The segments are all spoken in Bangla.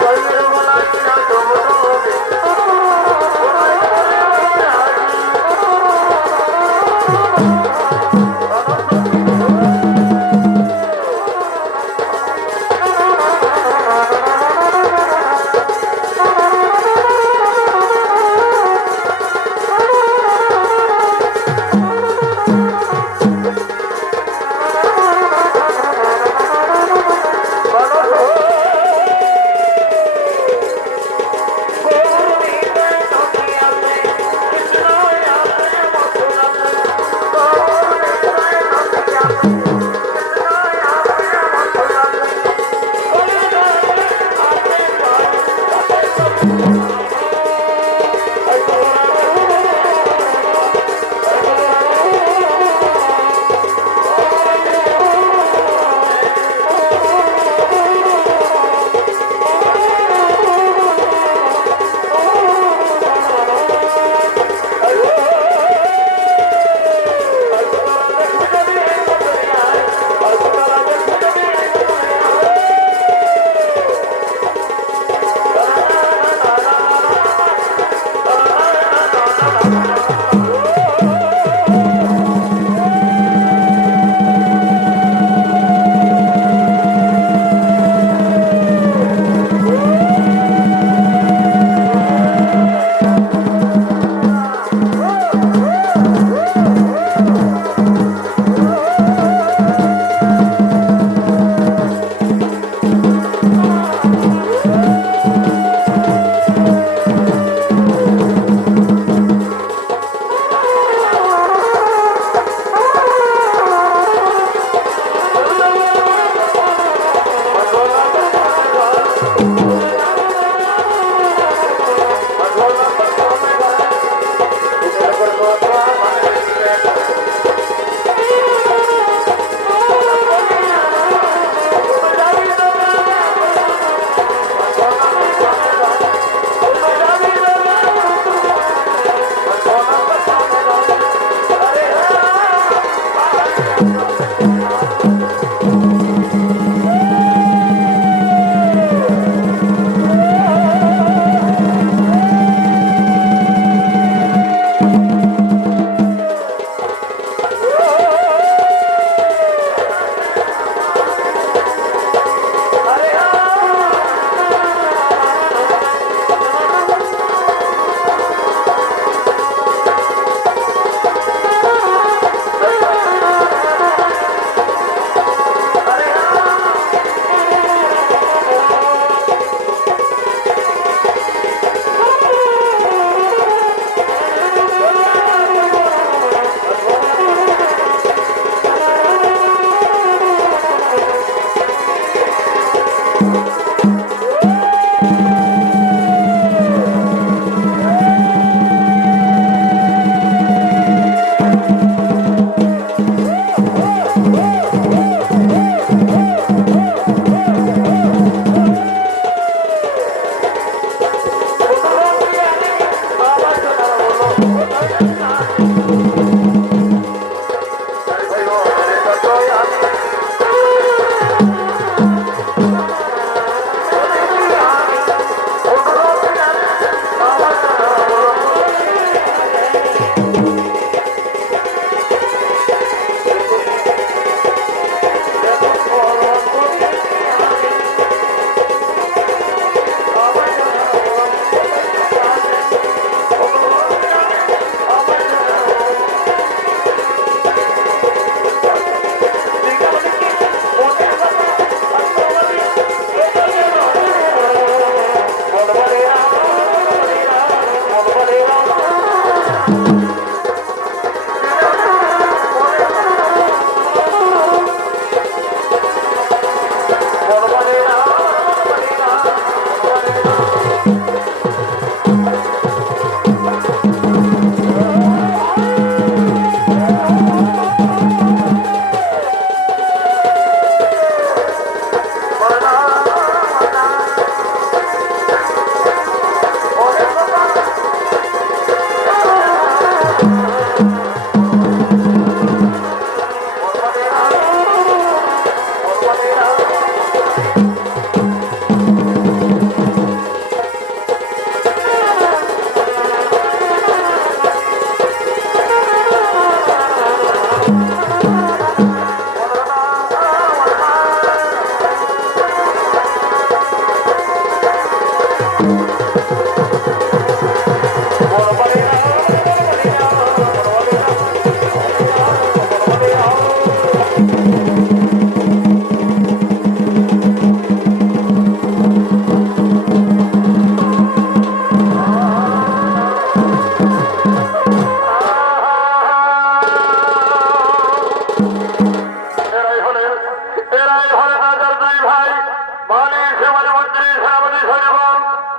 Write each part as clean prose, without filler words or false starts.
Thank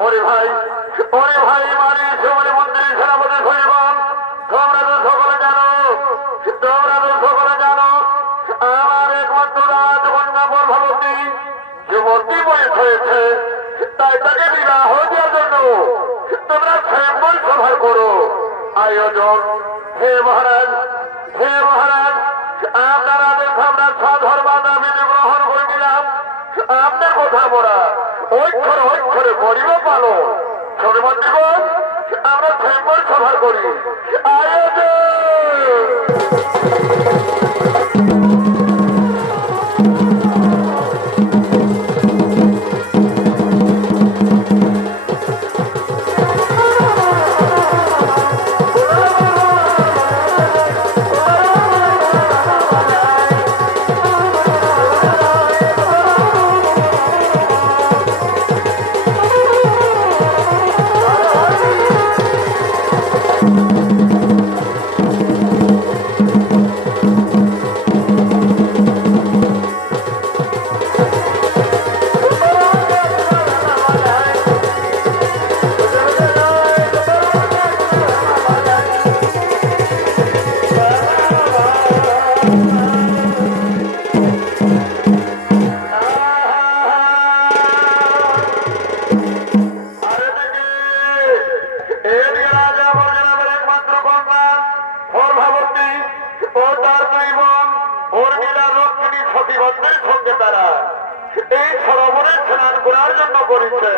ওরে ভাই মানে শিবলী মন্দির সেনাপতি হইবান তোমরা তো সকলে জানো আমার একমাত্র রাজ কন্যা গর্ভবতী যুবতী বয়স হয়েছে, তাই তাকে বিবাহ দেওয়ার জন্য তোমরা স্বয়ম্বর সভা করো আয়োজন। হে মহারাজ আপনার আদেশ আমরা সাধর্মাদা বিধি গ্রহণ করে দিলাম। আপনার কথা মোরা ঐক্ষরে করিব পালন। সর্বদিবস আমরা স্বয়ম্বর সভা করি আয়োজন। এই সরোবরে স্নান করার জন্য করেছে।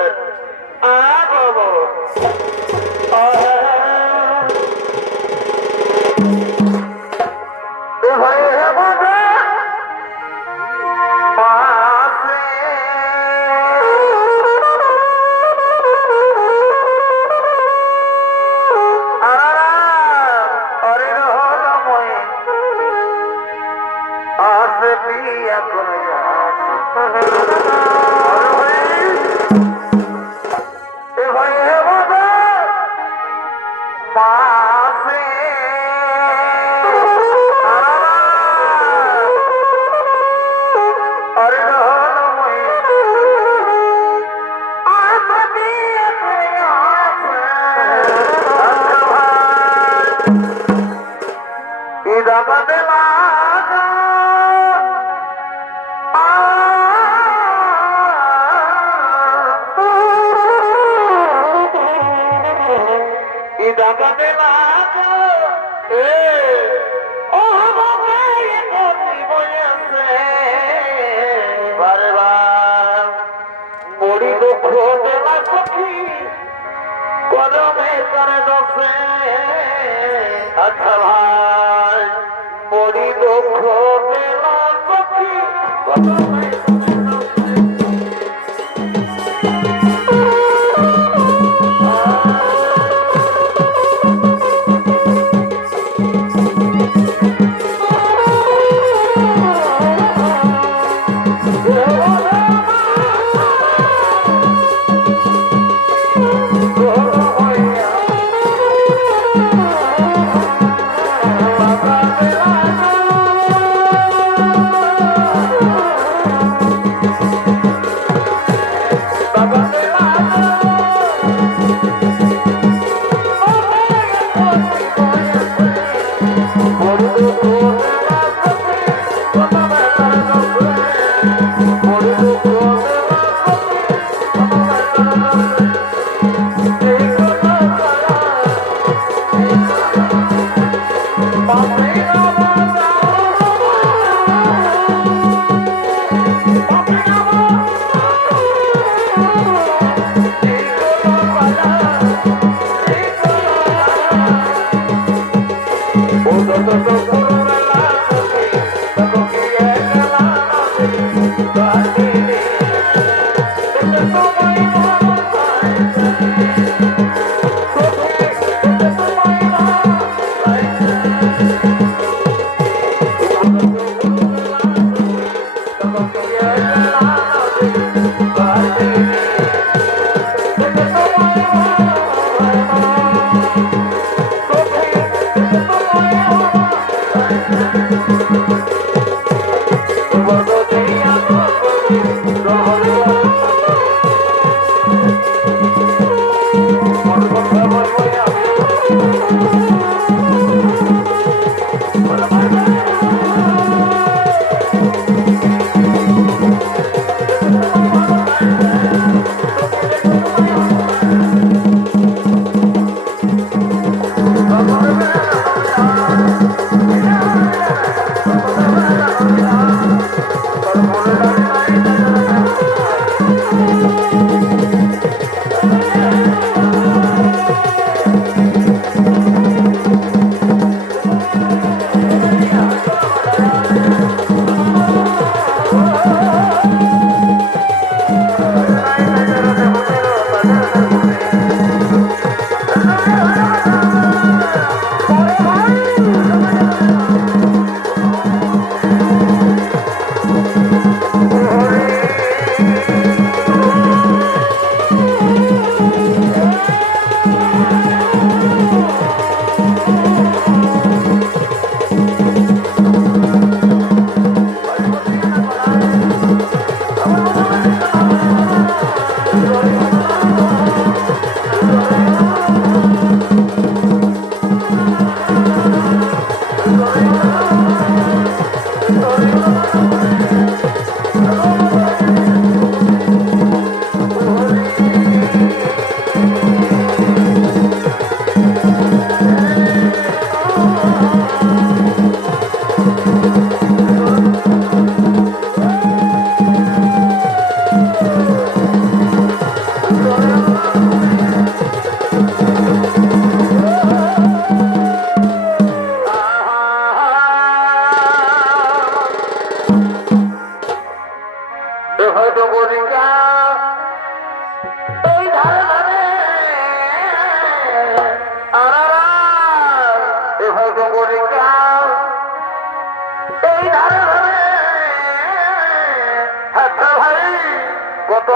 আচ্ছা ভাই বড়ি দুঃখ পেলা সখী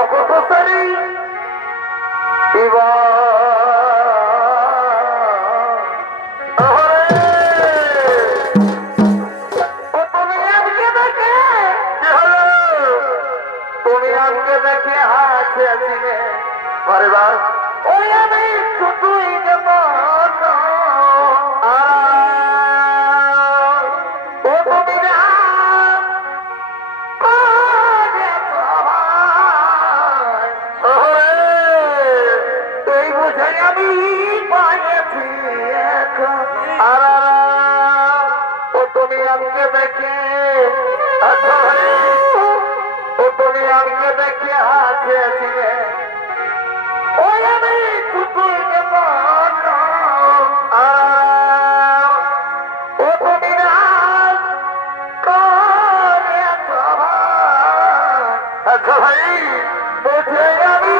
বকত সারি তুমি আমাকে দেখে হাসিনে পরিবার ওই আমি শুধুই যেমন ও তুমি এই বুঝে আমি পাইছি এখন ও তুমি আমাকে দেখে ও তুমি আমাকে দেখে হাসিনে ওই আমি শুধুই যেমন ও তুমি আচ্ছা ভাই বুঝে আমি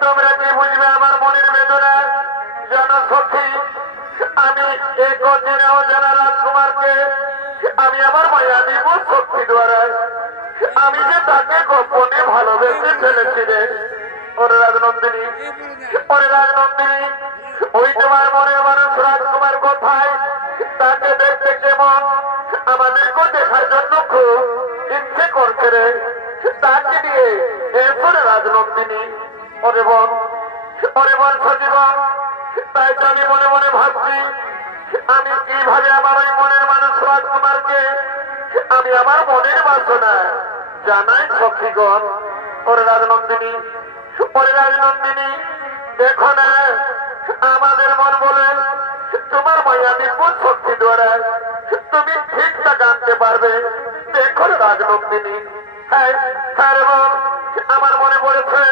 তোমরা কি বুঝবে আমার মনের বেদনা জানো সখী আমি এই কদিনেও জানা রাজকুমারকে আমি আমার মায়া দিব শক্তি দ্বারা আমি যে তাকে গোপনে ভালোবেসে ফেলেছি রে ওরে রাজনন্দিনী ওই তোমার মনের মানুষ রাজকুমার কোথায় তাকে দেখতে কেমন আমাদেরকে দেখার জন্য খুব ইচ্ছে করছে রে তাকে নিয়ে এরপরে রাজনন্দিনী ওরে বল সজীবন তাই তো আমি মনে মনে ভাবছি আমি কিভাবে আমার ওই মনের মানুষ রাজকুমারকে আমি আমার মনের বাসনা জানাই সখীগণ ওরে রাজনন্দিনী দেখো না আমাদের মন বলে তোমার মায়া নিপুণ শক্তি দ্বারা তুমি ঠিকঠাক আনতে পারবে দেখো রাজনন্দিনী হ্যাঁ রে বল আমার মনে পড়েছে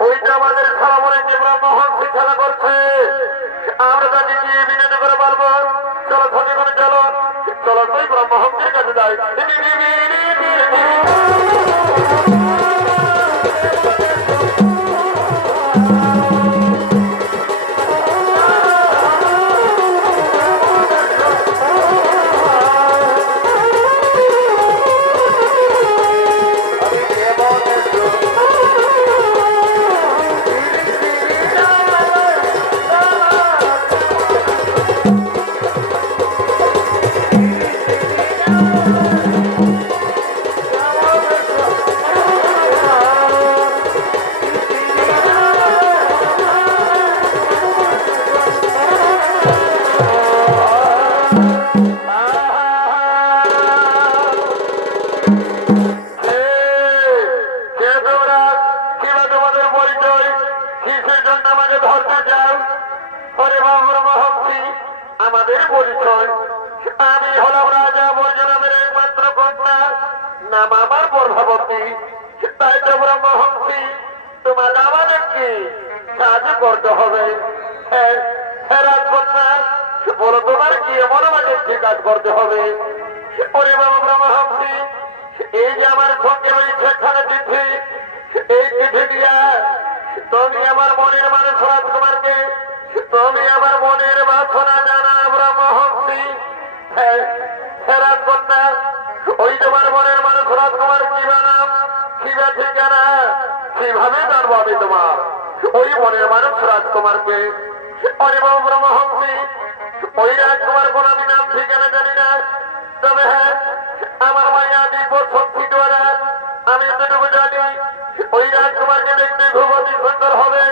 ওইটা আমাদের খেলা বলে কি ব্রহ্মহংসী খেলা করছে আমরা তাকে গিয়ে বিনোদ করে পারবো চলো সচেতন চলো তুই ব্রহ্মহংসীর কাছে যাই আমাদের পরিচয় আমি হলাম রাজা বর্জনাদের একমাত্র কন্যা নাম আমার প্রভাবতী তাই তো ব্রহ্মহংসী তোমার আমাদের কি কাজ করতে হবে রাজকন্যা বলো তোমার কি এমন আমাদের কি কাজ করতে হবে ওরে বাবা ব্রহ্মহংসী এই যে আমার সঙ্গে রয়েছে এখানে চিঠি এই চিঠি দিয়া তুমি আমার মনের মানুষ রাজকুমারকে তুমি আমার মনের বাসনা জানা ব্রহ্মহংসী রাজকন্যা ওই তোমার মনের মানুষ রাজকুমার কি নাম কিবা ঠিকানা কিভাবে জানবো আমি তোমার ওই মনের মানুষ রাজকুমারকে অরিবাবু ব্রহ্মহংসী ওই রাজকুমার কোন আমি নাম ঠিকানা জানি না। তবে হ্যাঁ আমার মাইয়া দীপ শক্তি দ্বারা আমি এতটুকু জানি ওই রাজকুমারকে দেখতে খুব অতি সুন্দর হবে,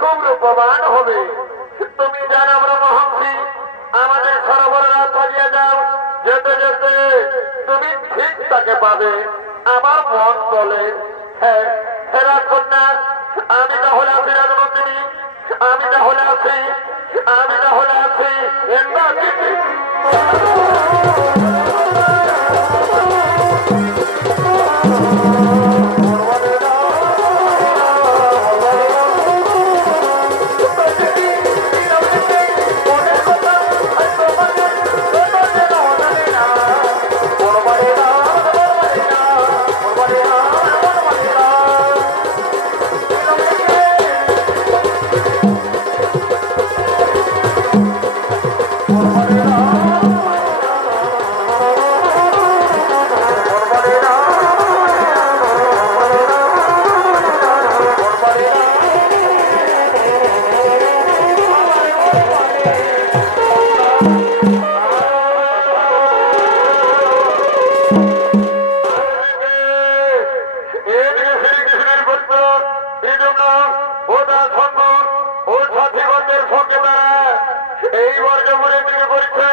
খুব রূপবান হবে। তুমি জানো ব্রহ্মহংসী আমাদের সরোবরের রাস্তা দিয়ে যাও, যেতে যেতে তুমি ঠিক তাকে পাবে। আমার মন বলে হ্যাঁ হ্যাঁ রাজকন্যা আমি তাহলে আছি রাজমন্ত্রী, আমি তাহলে আছি, আমি তাহলে আছি। এই বর্গে বলে থেকে পরীক্ষা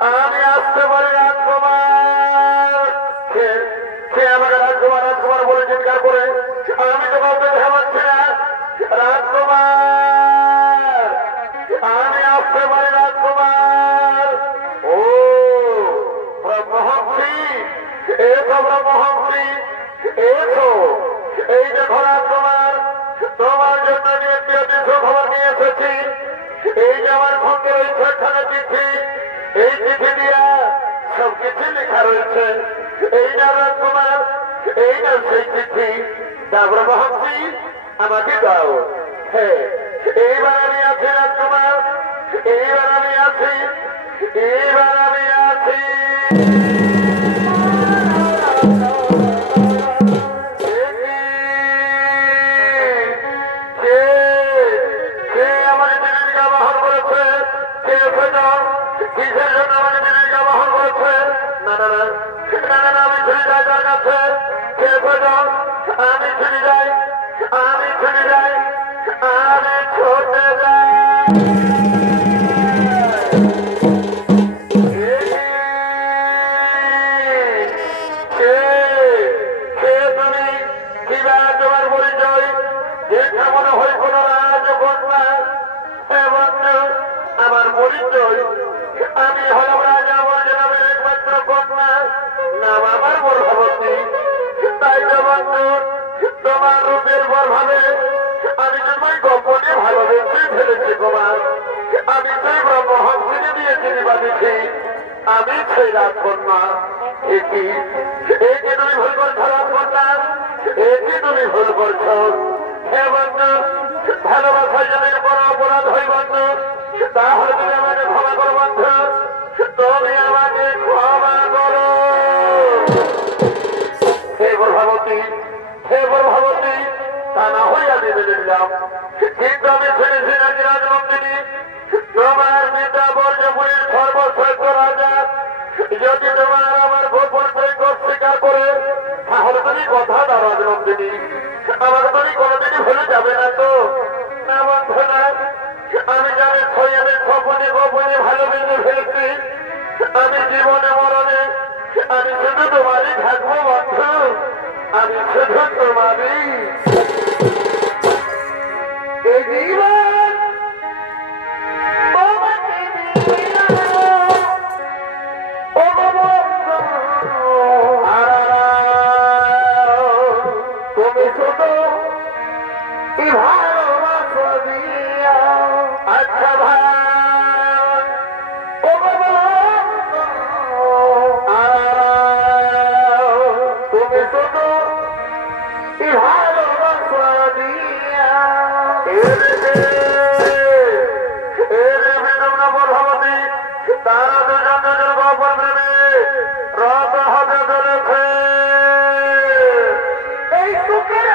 আমি আসতে পারি রাজকুমার। সে আমাকে রাজকুমার রাজকুমার বলে চিৎকার করে, আমি তো কাউকে দেখা পাচ্ছি না। রাজকুমার, আমি আসতে পারি রাজকুমার। ও ব্রহ্মহংসী, এসো ব্রহ্মহংসী, এসো। এই দেখো রাজকুমার, তোমার জন্য আমি একটি অতি সুখবর নিয়ে এসেছি। এই যে আমার সঙ্গে ওই ছোটখানা চিঠি, এই চিঠি দিয়া সবকিছু লেখা রয়েছে। এই না রাজকুমার, এই না সেই চিঠি। তা ব্রহ্মহংসী, আমাকে দাও। হ্যাঁ, এইবার আমি আছি রাজকুমার, এইবার আমি আছি, এইবার আমি আছি। কিসের জন্য আমাকে জীবিকা বহন করেছে? না না না না না, আমি ছুটি যাই তার কাছে। কে প্রয়োজন? আমি ছুটি যাই, আমি ছুটি যাই, আমি ছুটে যাই। তোমার পরিচয় দেখা মনে হয় কোন রাজকন্যা। আমার পরিচয়, আমি হলাম রাজা জনাবের একমাত্র কন্যা, নাম আমার গর্ভবতী। তাই তো বন্ধু, তোমার রূপের প্রভাবে আমি তোমার গোপনে ভালোবেসে ফেলেছি। তোমার আমি সেই ব্রহ্মহংসীকে দিয়েছি বাঁধিছি, আমি সেই রাজকন্যা। এটি এটি তুমি ভুল করছো রাজকন্যা, এটি তুমি ভুল করছো। হে বন্ধু, ভালোবাসায় যদি কোনো অপরাধ হয় বন্ধু, তাহলে তুমি আমাকে ক্ষমা করো বন্ধু, তুমি আমাকে ক্ষমা করো। হে গর্ভবতী, হে গর্ভবতী, তা না হয়ে আমি মেনে নিলাম। কিন্তু আমি শুনেছি নাকি রাজনন্দিনী, তোমার পিতা বর্জপুরীর সর্বশ্রেষ্ঠ রাজা যদি তোমার আমার গোপন প্রেম স্বীকার করে, তাহলে তুমি কথা দাও রাজনন্দিনী, আমাকে তুমি কোনোদিনই ভুলে যাবে না তো? না বন্ধু না, আমি জানি আমি গোপনে গোপনে ভালোবেসে ফেলছি। আমি জীবনে মরণে আমি শুধু তোমারই থাকবো বন্ধু, আমি শুধু তোমারই। এই জীবন তুমি শুধু ভালোবাসা দিয়া। আচ্ছা ভাই, তুমি শুধু ভালোবাসা দিয়া। গর্ভবতী তারা দুজন দুজন গোপন প্রেমে রত হতে চলেছে। এই সুখের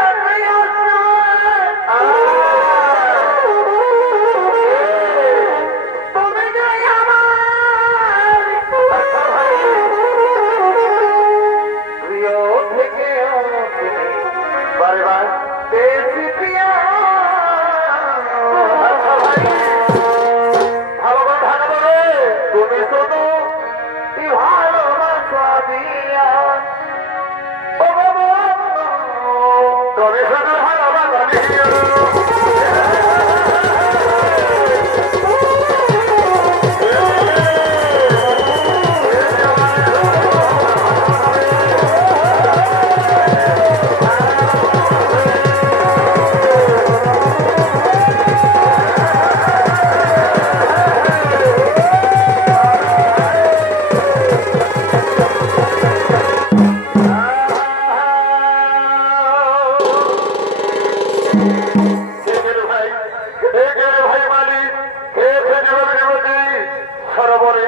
সরোবরে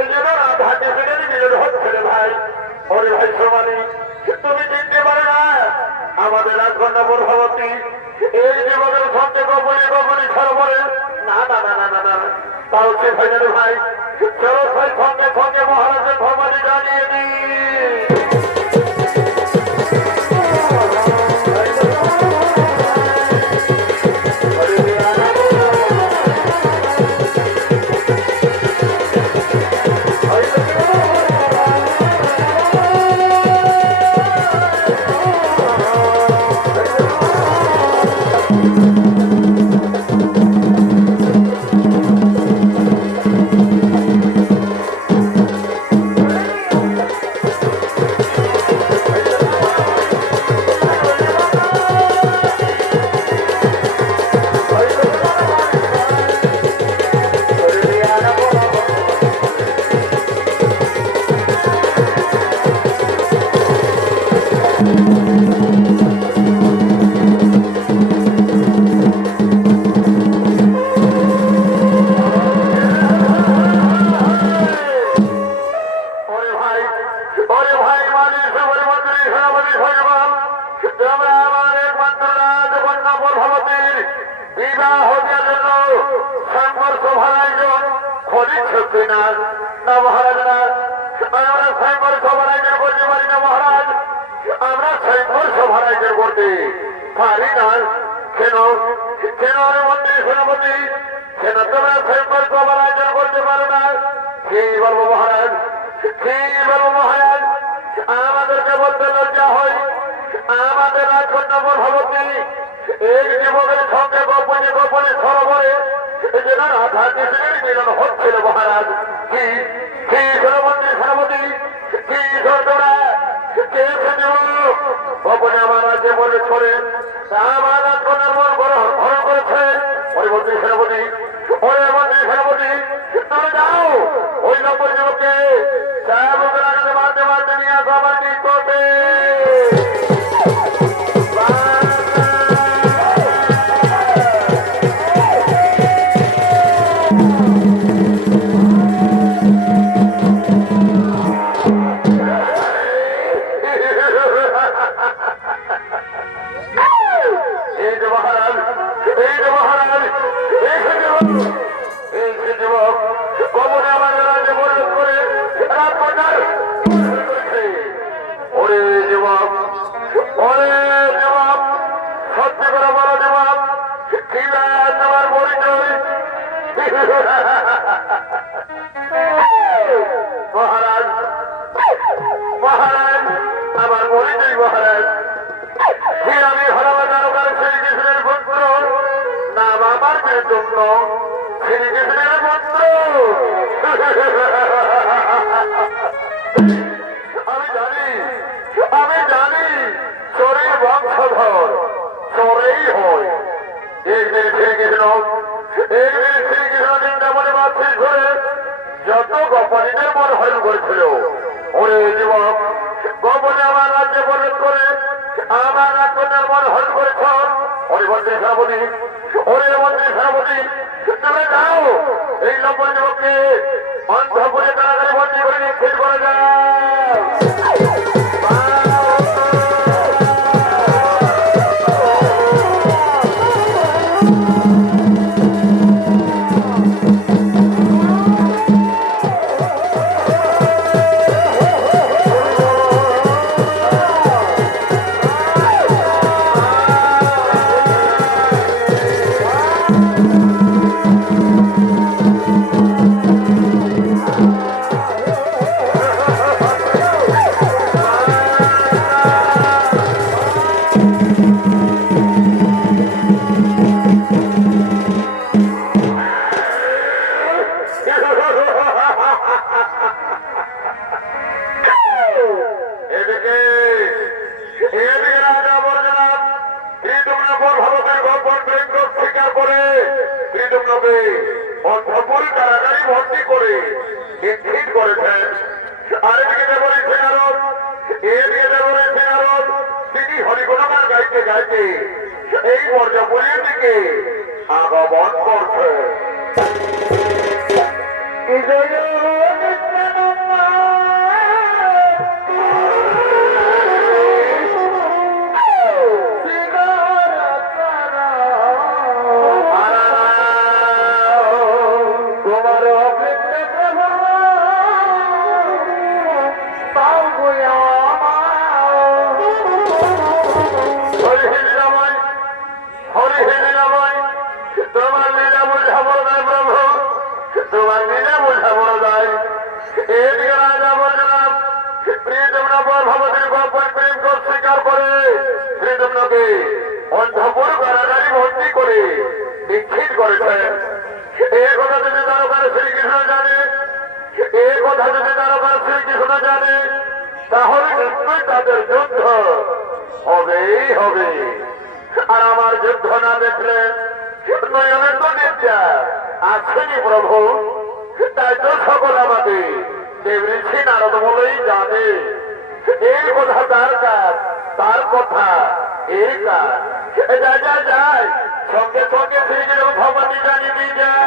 এই জন্য হাতে ফিরে মিলন হচ্ছে রে ভাই। ওরে ভাই সমানি, তুমি চিনতে পারো না আমাদের রাজকন্যা গর্ভবতী। এই যুবকের সঙ্গে গোপনে গোপনে সরোবরে না না না না না না, তা হচ্ছে ভাই রে ভাই। চলো ভাই সঙ্গে সঙ্গে মহারাজের ভ্রমণে জানিয়ে দিই। না, না মহারাজ না, আমরা স্বয়ংবর সভার আয়োজন করতে পারি না মহারাজ, আমরা স্বয়ংবর সভার আয়োজন করতে পারি না। কেন কেন আমি মন্ত্রী সেনাপতি, কেন তোমরা স্বয়ংবর সভার আয়োজন করতে পারো না? কি বলবো মহারাজ, কি বলবো মহারাজ, আমাদেরকে বলতে লজ্জা হয়। আমাদের রাজকন্যা ভগবতী এই যুবকের সঙ্গে গোপনে গোপনে সরোবরে যেন রাধা কৃষ্ণের মিলন হচ্ছিল মহারাজ। কি কি মন্ত্রী সেনাপতি, কি তোরা কে যুবক গোপনে আমার রাজ্যে বলে ছড়ে আমার রাজকন্যার মন হরণ করেছে। ওই মন্ত্রী সেনাপতি, ওই মন্ত্রী সেনাপতি, তুমি যাও ওই নম্বর যুবককে মারতে মারতে নিয়ে আসো আমার নিকটে। মহারাজ মহারাজ আমার পরিচয় মহারাজ, আমি হরবাজার শ্রীকৃষ্ণের পুত্র, নাম আমার কৃতজ্ঞ শ্রীকৃষ্ণের পুত্র। আমি জানি চোরের বংশধর চোরেই হয়। একদিন শ্রীকৃষ্ণ বৃন্দাবনে মাতৃ ধরে যত গোপনীদের মন হরণ করেছিল, ওরে যুবক গোপনে আমার রাজ্যে প্রবেশ করে আমার রাজকন্যার মন হরণ করেছ। ওরে মন্ত্রী সেনাপতি, ওরে মন্ত্রী সেনাপতি, তুমি যাও এই লম্বন যুবককে অন্তঃপুরে তাড়াতাড়ি বন্দী করে নিক্ষেপ করে যাও। এই মর্যাপুরীর দিকে আগমন করছে। তোমার নিজে বোঝা বড় যায় এদিকে রাজা বললাম প্রিয়তমনাপর ভগবতীর গোপন প্রেম স্বীকার করে প্রিয়তমনাকে অন্ধপুর কারাগারে ভর্তি করে নিক্ষিত করেছেন। এই কথা যদি তারকার শ্রীকৃষ্ণ জানে, এই কথা যদি তারকার শ্রীকৃষ্ণ জানে, তাহলে নিশ্চয়ই তাদের যুদ্ধ হবেই হবে। আর আমার যুদ্ধ না দেখলে নয়নের তো নিত্যা আছেনি প্রভু, তাই তো সকল আমাকে দেবঋষি নারদ বলেই জানে। এই কথা তার কাজ, তার কথা এই কাজ। যায় যায় যায় সঙ্গে সঙ্গে শ্রীকৃষ্ণ ভগবতী জানিয়ে দিয়ে যায়।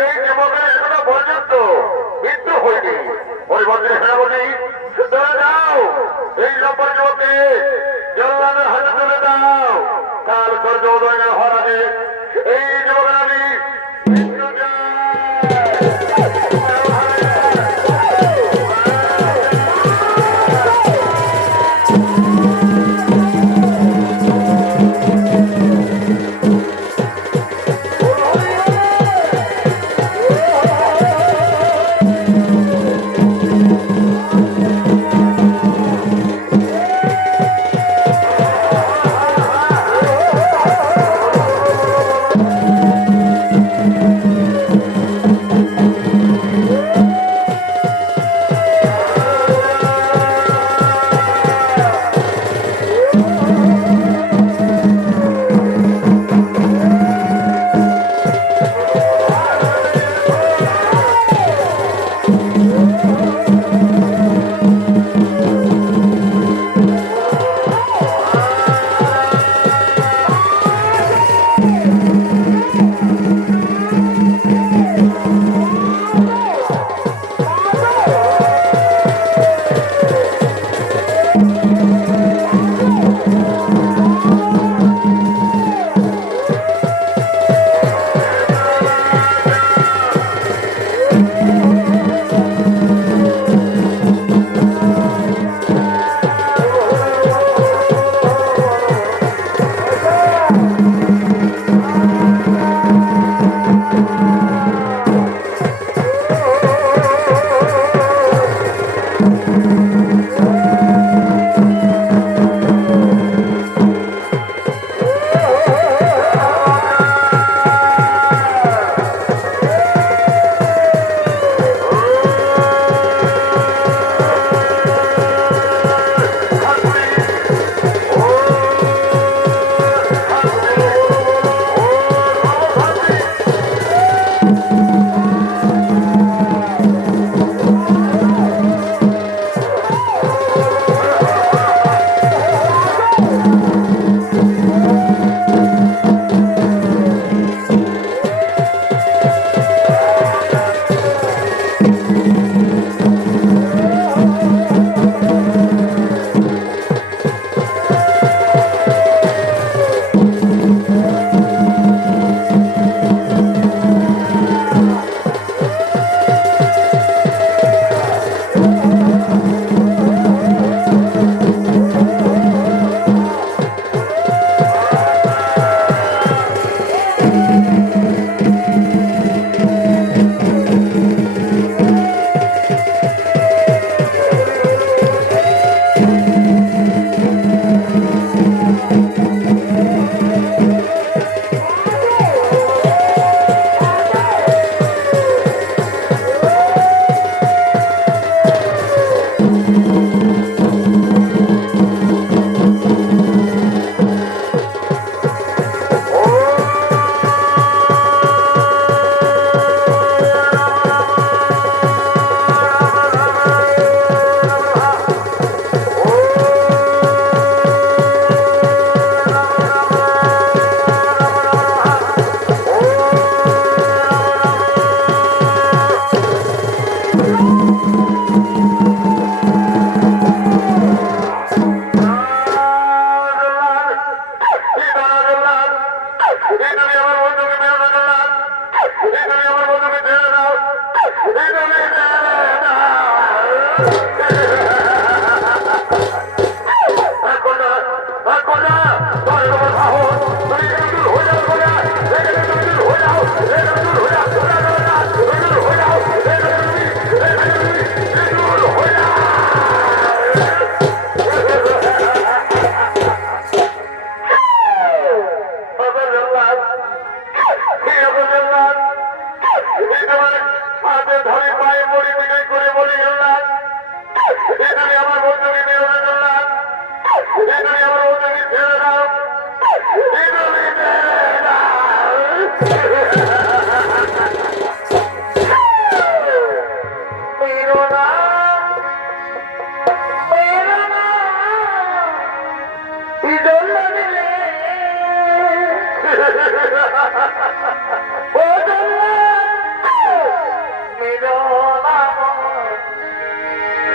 এই যুবকের এখনো পর্যন্ত মৃত্যু হয়নি। ওই মন্দির সেনাপতি ধরে দাও এই সম্পর্কে জল্লাদের হাতে তুলে দাও কাল সূর্য উদয় হওয়ার আগে এই যুবকের আমি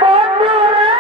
বন্ধুরা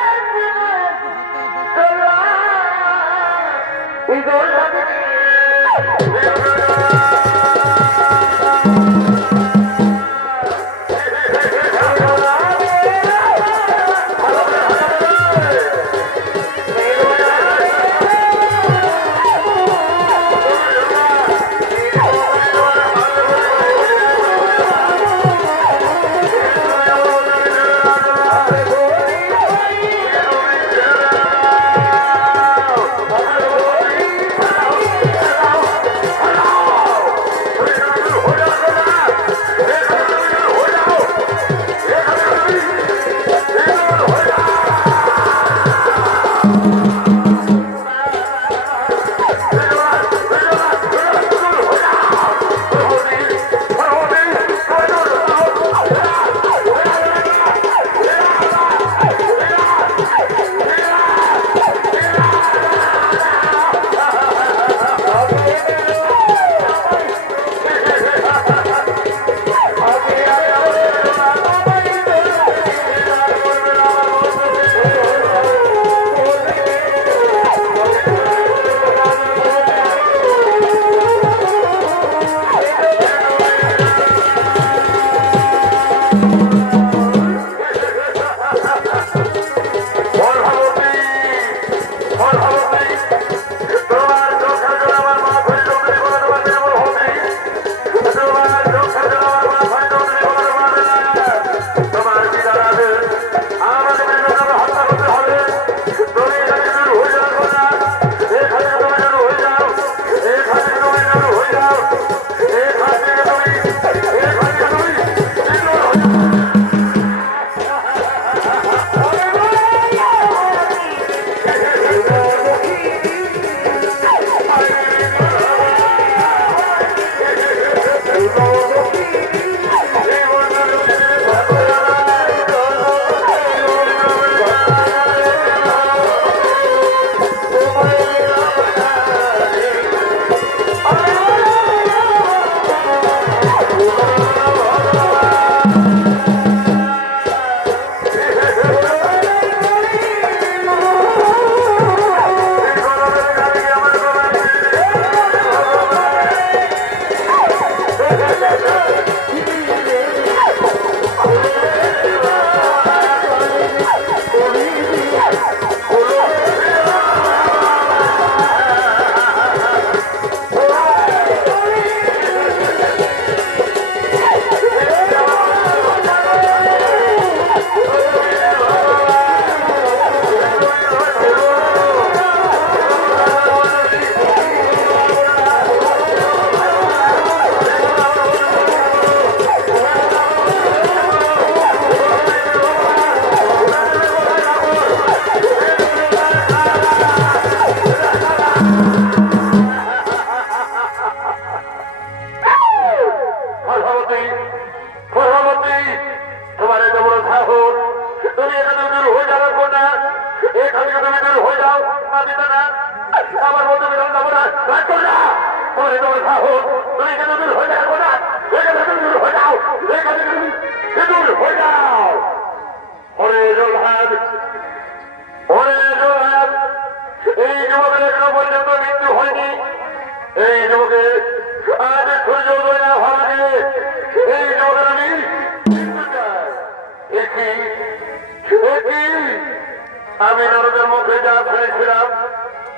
আমি নরদের মুখে যা শুনেছিলাম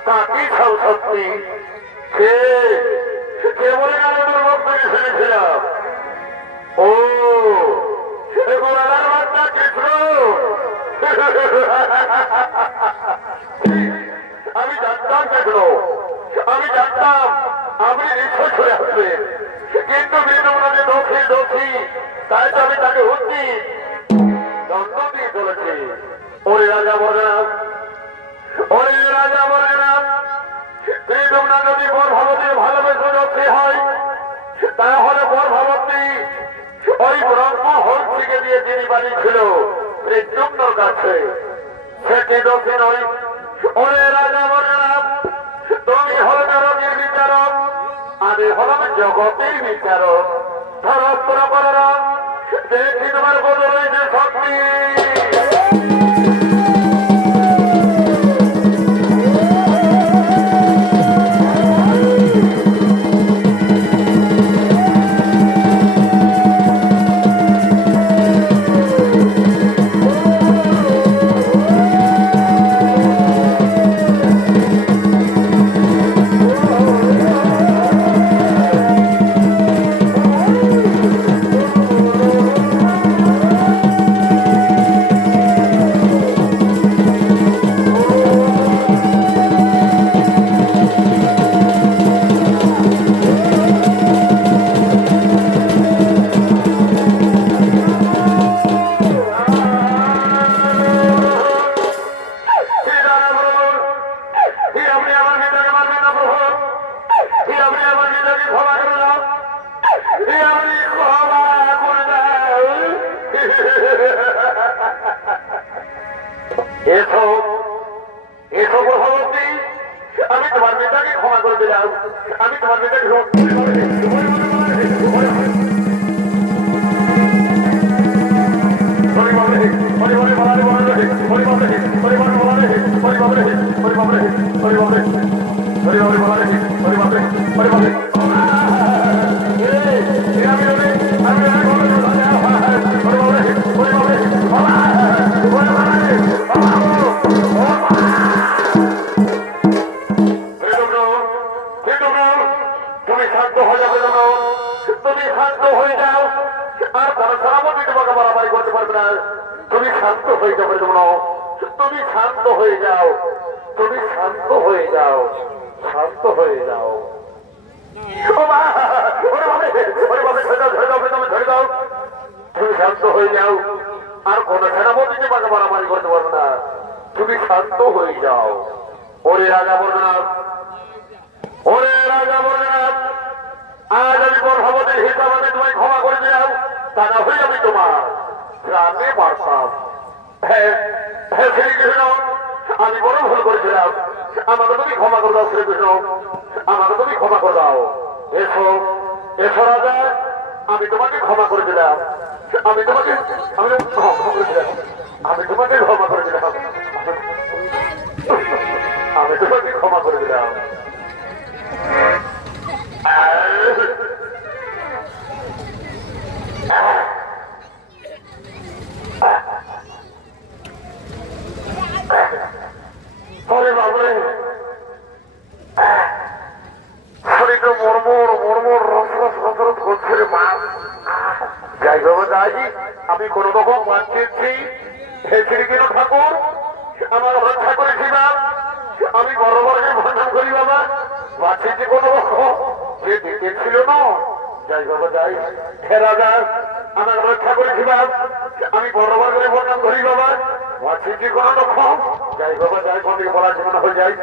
তা কি সব সত্যি? কে বলে নরদের মুখ থেকে শুনেছিলাম? ও গোলার বাচ্চা কৃষ্ণ। আমি জানতাম কৃষ্ণ, আমি জানতাম আপনি নিশ্চয় চলে আসবেন, কিন্তু বিন্দু নদী দোষী দোষী, তাই তো আমি তাকে হচ্ছি দণ্ড দিয়ে চলেছি। ওরে রাজা বলরাম, ওরে রাজা বলরাম, তুই তোমরা যদি গর্ভবতীর ভালোবেসে দোষী হয়, তাহলে গর্ভবতী ওই ব্রহ্ম হর্ষিকে দিয়ে যিনি বানিয়েছিল মৃত্যুর কাছে, সেটি দোষী নয়। ওরে রাজা বলরাম, তুমি হল জগতের বিচারক, আমি হলাম জগতের বিচারক। ধরস্ত্র বলরাম, দেখি তোমার বোধ রয়েছে শক্তি। এসো এসো প্রভাবতী, আমি তোমার মেয়েটাকে ক্ষমা করে দিলাম। আমি তোমার মেয়েটাকে তুমি শান্ত হয়ে যাবে, তুমি শান্ত হয়ে যাও। আর পরশুরামতি তোমাকে বাড়াবাড়ি করতে পারবে না। তুমি শান্ত হয়ে যাবে, তুমি শান্ত হয়ে যাও, তুমি শান্ত হয়ে যাও, শান্ত হয়ে যাও। তুমি শান্ত হয়ে যাও, আর কোন সেনাপতি তোমাকে বাড়াবাড়ি করতে পারবে না। তুমি শান্ত হয়ে যাও। ওরে রাজা বলরাম, ওরে রাজা বলরাম, আজ আমি গর্ভবতীর হিসাব আমি তোমায় ক্ষমা করে দিলাম। তা না হয়ে আমি তোমার প্রাণে মারতাম। হ্যাঁ হ্যাঁ শ্রীকৃষ্ণ, আমি বড় ভুল করেছিলাম। আমাকে তুমি ক্ষমা করে দাও শ্রীকৃষ্ণ, আমাকে তুমি ক্ষমা করে দাও। এসো এসো রাজা, আমি তোমাকে ক্ষমা করে দিলাম। আমি তোমাকে ক্ষমা করে দিলাম। আমি তোমাকে ক্ষমা করে দিলাম। আমি তোমাকে ক্ষমা করে দিলাম। আরে বাবরে, শরীরটা মরমর মরমর রসরস রসরস করছে রে মা। যাই বাবা যাই, আমি কোন রকম বাঁচিয়েছি। হে শ্রীকৃষ্ণ ঠাকুর, আমার রক্ষা করেছিলাম। আমি বড়বড়কে ভ্রমণ করি বাবা, বাঁচিয়েছি কোন রকম। যে দেখেছিল না, যাই বাবা যাই। হে রাজা, আমার রক্ষা করেছিলাম। আমি বড়বার করে বর্ণন করি বাবা, বাঁচিয়েছি কোন রকম। যাই বাবা যাই, কোন দিকে বলার জীবন হয়ে যায়।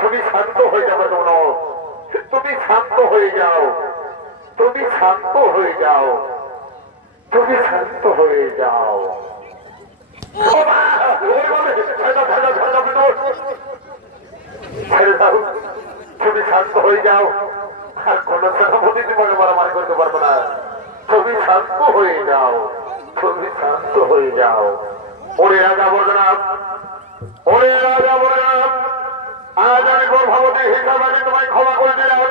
তুমি শান্ত হয়ে যাবে, তুমি শান্ত হয়ে যাও, তুমি শান্ত হয়ে যাও, তুমি শান্ত হয়ে যাও। তুমি শান্ত হয়ে যাও, আর কোন সেনাপতি তোমাকে মারামারি করতে পারবে না। তুমি শান্ত হয়ে যাও, তুমি শান্ত হয়ে যাও। ওরে রাজা বলরাম, ওরে রাজা বলরাম, আজ আমি গর্ভবতী হিসাবে আমি তোমায় ক্ষমা করে দিলাম।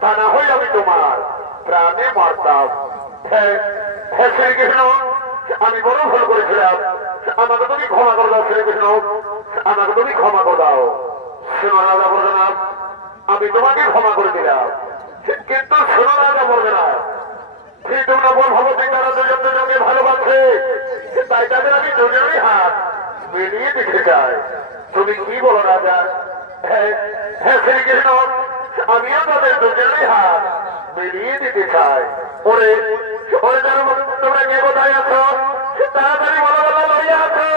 তা না হয়ে আমি তোমার প্রাণে মারতাম। হ্যাঁ হ্যাঁ শ্রীকৃষ্ণ, আমি বড় ভুল করেছিলাম। আমাকে তুমি ক্ষমা করে দাও শ্রীকৃষ্ণ, আমাকে তুমি ক্ষমা করে দাও। শোনো রাজা বলরাম, আমি তোমাকে ক্ষমা করে দিলাম, কিন্তু শোনো রাজা বলরাম, সেই তোমরা গর্ভবতী তারা দুজন দুজনকে ভালোবাসে, তাই তাদের আমি দুজনেরই হাত মিলিয়ে দিতে চাই। তুমি কি বলো রাজা? হ্যাঁ হ্যাঁ শ্রীকৃষ্ণ, আমিও তাদের দুজনেরই হাত মিলিয়ে দিতে চাই। ওরে ওরে তোমরা কে কোথায় আছো? তাড়াতাড়ি বলো, বলো লইয়া আছো।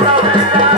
Yeah.